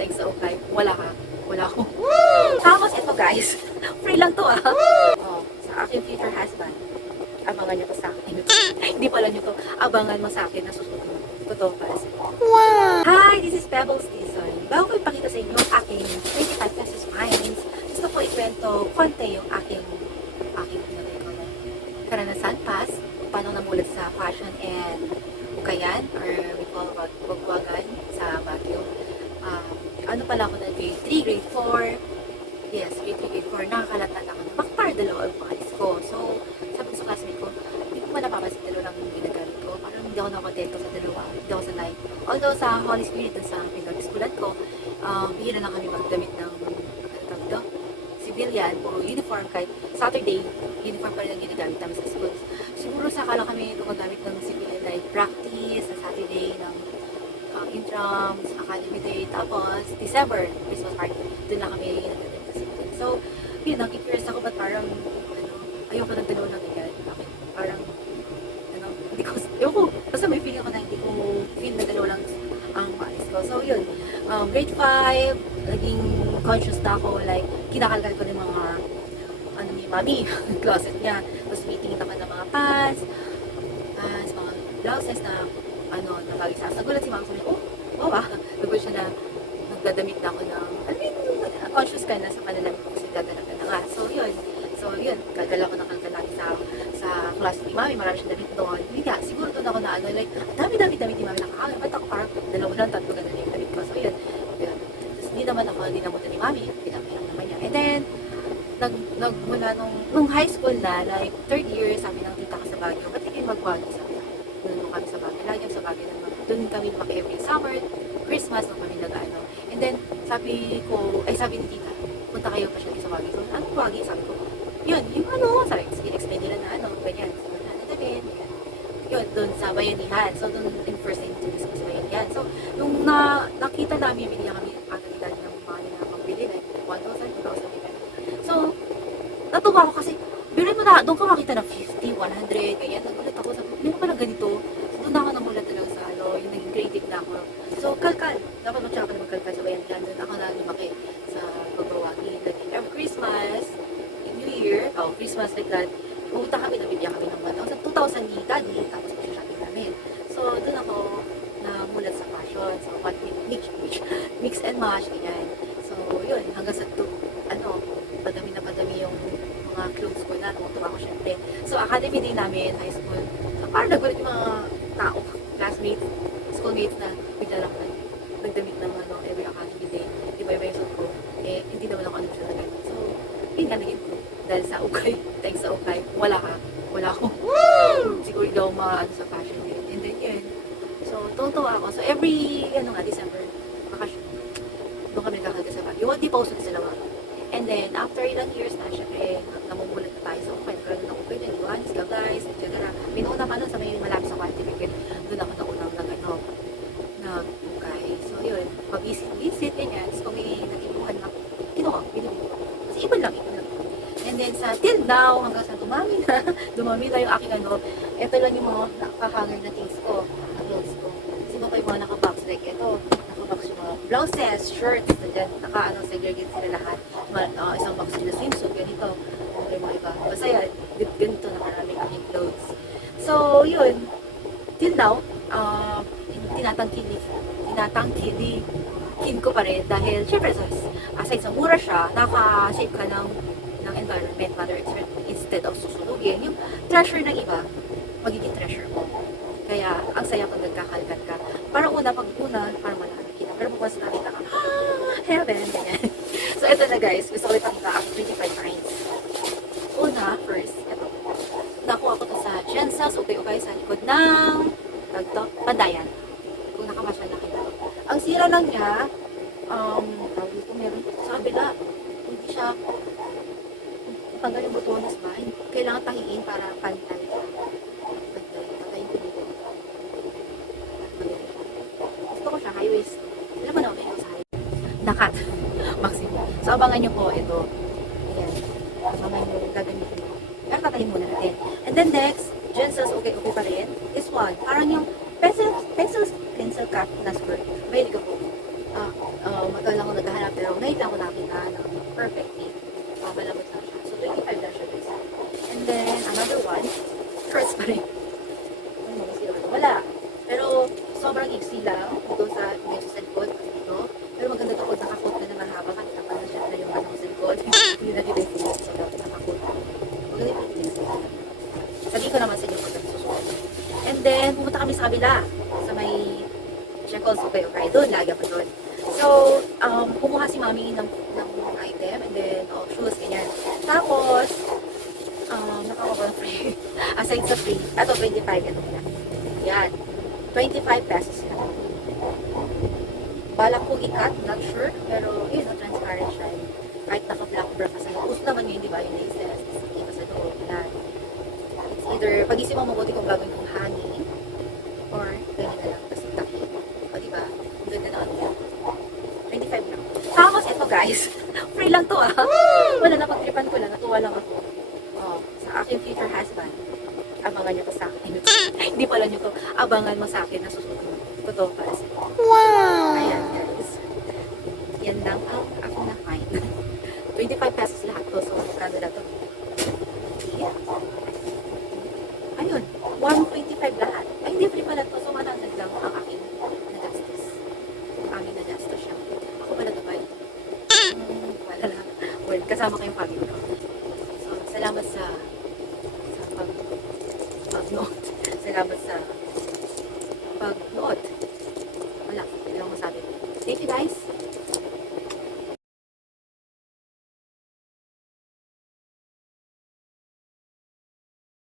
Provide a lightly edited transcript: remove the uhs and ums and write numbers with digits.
thanks sa ukay. Wala ka. Wala ako. Tapos ito guys, free lang to ah. Oh, sa aking future husband. Abangan nyo to sa akin. Hindi pala nyo to. Abangan mo sa akin na susunod. Totoo para sa inyo. Wow! Hi, this is Pebbles Season. Bago ko ipakita sa inyo ang aking 25 pesos fines, gusto ko ikwento konti yung aking karanasan past, paano namulat sa fashion and ukayan, or we call wagwagan sa Baguio. Ano pala ako na grade 3, grade 4, yes, grade 3, grade 4, nakakalata na ako na makapar dalawa ang paalis ko. So, sabi ko sa classmate ko, hindi ko pa napapansin dalawa lang yung ginagamit ko. Parang hindi ako nakakontento sa dalawa, hindi ako sanay. Although sa Holy Spirit, sa pinag-schoolan ko, bihira lang kami magdamit ng civilian, puro uniform, kahit Saturday, uniform pa rin ang ginagamit namin sa schools. Siguro saka lang kami gumagamit ng civilian like practice sa Saturday, ng intrams, academy day, tapos December, Christmas party, doon lang kami nagdadamit ng civilian. So, yun, nag-curious ako, ba't parang, ayoko ng dalawa ng ganyan. Parang, hindi ko, ayoko, basta may feeling ako na hindi ko feel na dalawa lang ang maalis ko. So, yun, grade 5, naging conscious na ako, like, kinakalkal ko ng mga, ni mami, closet niya. Tapos meeting naman ng mga pants, mga blouses na, na bagay sa sagulat. Si mami sabi, wow, nagul siya na, nagdadamit na ako ng, conscious ka na sa kanila, kasi dadala ka na nga. So, yun, kalkala ko na kalkal natin sa closet ni mami, marami siyang damit doon. Hindi nga, siguro doon ako na, like, dami ni mami nakakala. Ba't ako parang dalawa lang, tatlo ganun yung damit ko. So, yun. Tapos, hindi naman ako dinamutan ni mami, pinapirang naman niya. And then, nagmula nung high school na, like, third year, sabi ng tita ko sa Baguio, ba't hindi kayo magbago? Sabi na, doon kami sa Baguio. Lagi sa Baguio naman. Doon kami lumaki every summer, Christmas, nung kami nag-ano. And then, sabi ni tita, punta kayo pa siya sa Baguio. So, ano Baguio? Sabi ko, yun, yung sabi ko, sige, explain nila na, ganyan. So, ganyan. Yun, doon sa Bayanihan. So, doon, in first introduce ko sa Bayanihan. So, nung nakita namin, binigyan kami ng pagkalitan ng mga na pambili, like, 1,000, 2,000, so, natuwa ako kasi, birin mo na, doon ka makita ng 50, 100, ganyan. Nagulat ako, sabi, hindi ko pala ganito. So, doon ako namulat talaga sa, yung naging creative na ako. So, kalkal. Dapat mag-tsaka ka na magkalkal sa Bayanihan. Doon ako na lumaki sa pagbawagi. Every Christmas, New Year, Christmas like that, pumunta kami, nabibigyan kami ng 1,000, 2,000 ni Daddy, tapos shopping namin. So, doon ako namulat sa fashion. So, mix and match, ganyan. So, yun, hanggang sa padami yung mga clothes ko na, tumutuwa ko syempre. So, academy day namin, high school. So, parang nagulat yung mga tao, classmates, schoolmates na bigla lang nagdamit ng every academy day. Iba-iba yung suit ko. Eh, hindi naman ako siya na ganun. So, yun nga naging ko. Dahil sa ukay, thanks sa ukay, wala ka, wala ako. Siguro ikaw sa fashion yun. And then yun. So, tutuwa ako. So, every, December, bakasyon. Doon kami nagkakalga sa Baguio. Di pa usod sila mga. And then, after ilang years na, syempre, namumulat na tayo sa ukay. Nagkaroon ng ukay din, Johannes, guys, etc. Minuna pa nun sa may malapit sa quantificate. Doon ako naunang nag-ukay. So, yun, pag-visit, ganyan. So, kung may natibuhan na, binili ko. Kasi iba lang. And then, till now, hanggang sa dumami na yung aking ito lang yung mga nakahanger na things ko, na clothes ko. Kasi ba yung mga nakabox, like ito, nakabox yung mga blouses, shirts, nandiyan, segregate sila lahat. Isang box nila swimsuit, ganito, yung mga iba. Basta yan, ganito na maraming aking clothes. So, yun, till now, tinatangkilikin ko pa rin dahil, syempre, aside sa mura siya, nakaka-shape ka ng environment, mother instead of susunugin, yung treasure ng iba, magiging treasure mo. Kaya, ang saya pag nagkakalkat ka. Parang parang malaki kita. Pero pag mas nakita ka, heaven, ganyan. So, ito na guys, gusto ko ipakita ang 25 times. First, ito. Nakuha ko to sa Jensas, okay, sa likod ng Pandayan. Kung nakamasya na kita. Ang sira lang niya, dito meron sa kabila, hindi siya tanggal yung butones ba? Kailangan tahiin para pantay. Pantay yung pinito. Gusto ko siya, high waist. Alam mo na, okay sa high. Nakat. Maximum. So, abangan nyo po ito. Ayan. Abangan nyo gagamitin ko. Pero tatahin muna natin. And then next, Jensas, okay pa rin. This one, parang yung pencil cut na skirt. Mahilig ako. Matala makita ng perfect fit. Malambot lang siya. So, 25 lang siya guys. And then, another one, shorts pa rin. Ano, sino ba ito? Wala. Pero, sobrang iksi lang. Ito sa medyo sa likod. Dito. Pero maganda ito pag nakakot na ng mahaba ka. Kita pa na siya na yung ano sa likod. Hindi na kita yung so, dapat nakakot. Maganda yung pinipili. Sabihin ko naman sa inyo pag nagsusuot. And then, pumunta kami sa kabila. Sa may Shekel Super Okay. Doon, lagi ako doon. So, kumuha si mami ng item. And then, shoes, ganyan. Tapos, nakakuha ng free. Aside sa free, ato 25 ito na. Yan. 25 pesos na. Balak kong i-cut, not sure. Pero, yun, transparent siya. Kahit naka-black bra ka sa loob. Uso naman yun, di ba? Yung laces. Kita sa loob. Yan. It's either, pag-isip mo mabuti kung gagawin kong hanging or ganyan na lang. Kasi taki. O, di ba? Ang ganda na ano. 25 lang. Tapos, ito guys. Free lang to ah. Wala na, pagtripan ko lang. Natuwa lang ako. Sa aking future husband. Abangan niyo to sa akin. Hindi pala niyo to. Abangan mo sa akin na susunod. Totoo para sa Wow! Ayan guys. Yan lang ang ako na fine. 25 pesos lahat to. So, magkano na to? Ayan. Ayun. 125 lahat. Ay, hindi free pala to. So, 100 lang ang aking nagastos. Ang aming nagastos siya. Ako pala to ba? Wala lang. Well, kasama ko yung family ko. So, salamat sa pag-note. Salamat sa